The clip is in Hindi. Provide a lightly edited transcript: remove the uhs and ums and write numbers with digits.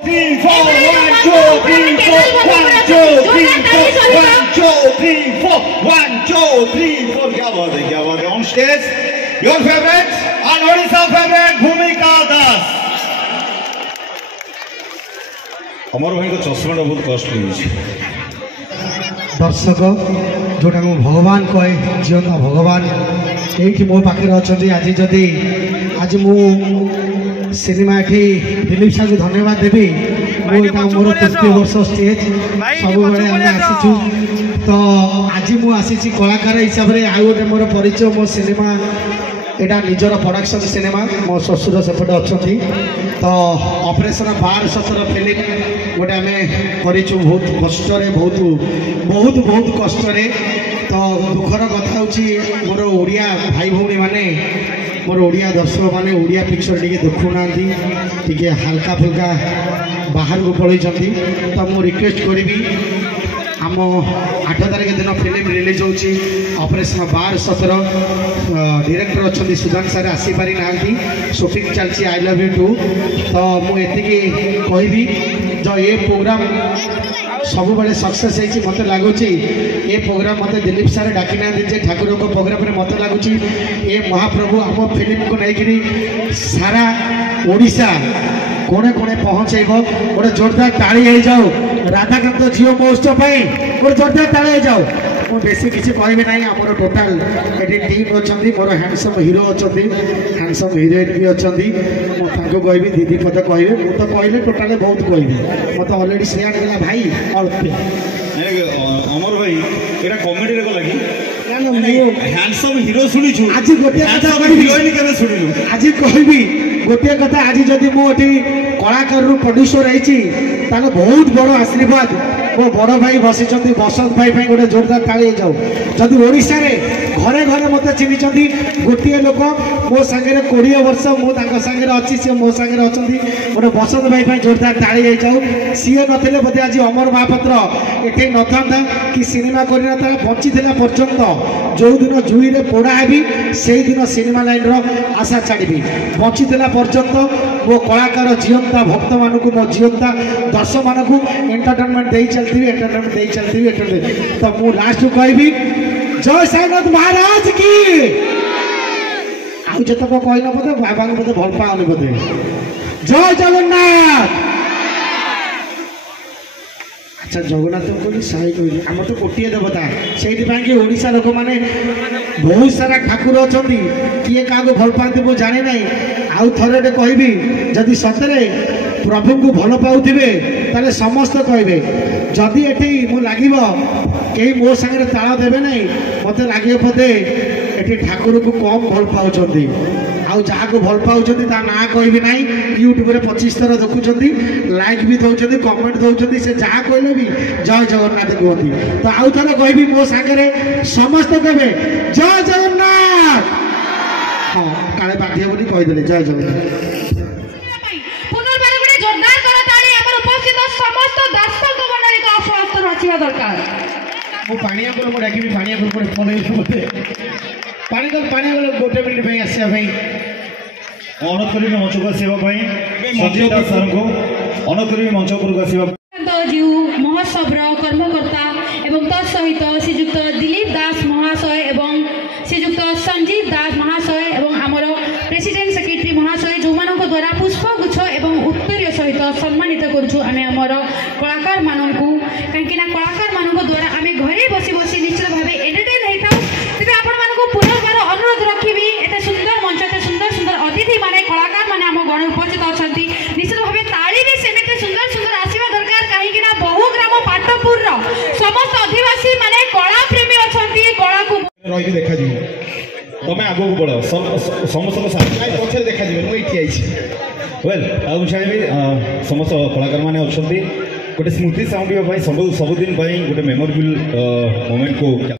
3, 4, 1, 2, 3, 4, 1, 2, 3, 4, 1, 2, 3, 4, 1, 2, 3, 4. क्या बात है? On stage, your favorite and Odisha favorite Bhumika Das. अमर भाई को चश्मा बहुत कॉस्टली दर्शक जोटा को भगवान कहे जीवता भगवान ये मो पाखे अच्छा आज जदि आज मु सिनेमा ये दिलीप साहब को धन्यवाद देवी मोर तृतीय वर्ष स्टेज सब बड़े आम आसीचु तो आज मुझे कलाकार हिसाब से आउ गोटे मोर परिचय मो सिनेमा यहाँ निजर प्रोडक्शन सिनेमा मो ससुर सेपटे अच्छा तो ऑपरेशन 12-17 फिल्म गोटे आम करूँ बहुत कष्ट बहुत बहुत बहुत कष्ट तो दुखर कथा हूँ मोर ओडिया भाई भौणी मैंने मोर ओडिया दर्शक मैंने ओडिया पिक्चर टी देखुना टी हल्का फुल्का बाहर को पलि तो मु रिक्वेस्ट करी आम 8 तारिख दिन फिल्म रिलीज होची ऑपरेशन 12-17 डायरेक्टर अच्छा सुधान सारे आसीपारी ना शूटिंग चलती आई लव यू टू तो मुझे कहबी जो ये प्रोग्राम सब बड़े सक्सेस होती मत लगुच ये प्रोग्राम मत दिलीप सारे डाकी ना ठाकुर को प्रोग्राम मत लगुच ये महाप्रभु आम फिल्म को लेकर सारा ओडिशा कोणे कोणे पहुँचेब गोटे जोरदार ताली हो जाओ राधाकांत झील महोत्सव गोटे जोरदार ताली हो जाओ मुझे बेसी किसी कहबी ना आम टोटाल ये टीम अच्छा मोर हैंडसम हिरो अच्छा हैंडसम हिरोइन भी अच्छा मुझे कहबी दीदी पद कहे मुझे तो कहले टोटाल बहुत कहबी मत अलरेडी शेयर देला भाई अमर भाई एटा कॉमेडी रे लगी हैंडसम हिरो सुनिछु आज गोटे कथा हिरोइन केबे सुनिलु आज कहबी गोटे कथा आज जदि मुझे कलाकार प्रोड्यूसर है बहुत बड़ आशीर्वाद मो बड़ भाई बसी बसंत भाई गोटे जोरदार ताली जाऊ जदि ओडिशा रे घरे घरे मत चिन्ह गोटे लोक मो सागर 20 वर्ष मुझे अच्छी सी मो सागर अच्छा गोटे बसंत भाई जोरदार ताली जाऊ सी नथिले बोधे आज अमर महापात्र ये न था कि सिनेमा करना बची पर्यंत जो दिन जुई रे पोड़ा हेबी से दिन सिनेमा लाइन आशा छाड़ी बची पर्यंत मो कलाकार जीवंता भक्त मानक मो जीवंता दर्शक मानक एंटरटेनमेंट दे चलती तो मु लास्ट कहबी जय साईनाथ महाराज की आउ जत कहना बोधे बाबा को बोधे भल पाओनी बोधे जय जगन्नाथ अच्छा जगन्नाथ कहली साई कहली आम तो गोटे देवता से ओडिशा लोक मैंने बहुत सारा ठाकुर अच्छा किए क्या भल पाती मुझे जाने ना आउ थे कहबी जदि सतरे प्रभु को भल पाऊे ताले समस्त कहे जदि ये लगे कहीं मो सागर ताल देवे ना मत लगे बोधे ये ठाकुर को कम भल पाँच आउ जहाँ को भल पाँच ना कहबी ना यूट्यूब 25 थर देखुं लाइक भी दौरान कमेंट दौरान से जहाँ कहले भी जय जगन्नाथ कहती तो आउ थे कहबी मो सागर समस्त कहे जय जगन्नाथ हाँ काले बाध्य बोली कहीदे जय जगन्नाथ दरकार मु पानिया को डाकि पानिया को पड़े पानी गोटे मिनट आसा अनुरोध करी मंच को आसवा सर को अनुरोध करी मंच उपरक आसवा जीव महोत्सव कर्मकर्ता एवं तत्सहित श्रीजुक्त दिलीप दास महाशय एवं श्रीजुक्त संजीव दास महाशय एवं आमर प्रेसिडेंट सेक्रेटरी महाशय जो मानक द्वारा पुष्पगुच्छ एवं उत्तरीय सहित सम्मानित करूँ आम आमर कलाकार मानक कहीं कलाकार मानक द्वारा आम घरे बसी बसी निश्चित भाव एंटरटेन होता तेज आपको पुनर्बार अनुरोध रखी एत सुंदर मंच एत सुंदर सुंदर अतिथि माने कलाकार माने आम गण उपस्थित अच्छा निश्चित भाव ताली भी सेमती सुंदर सुंदर आसवा दरकार कहीं बहुग्राम पाटपुर समस्त अधिवासी माने कला प्रेमी अच्छा कला को रही देखा तुम आगे को बढ़ समस्त पछे देखा मुझे वेल आउ चाहिए समस्त कलाकार मैंने अच्छा गोटे स्मृति साउंड सबुदिन गोटे मेमोरेबल मोमेंट को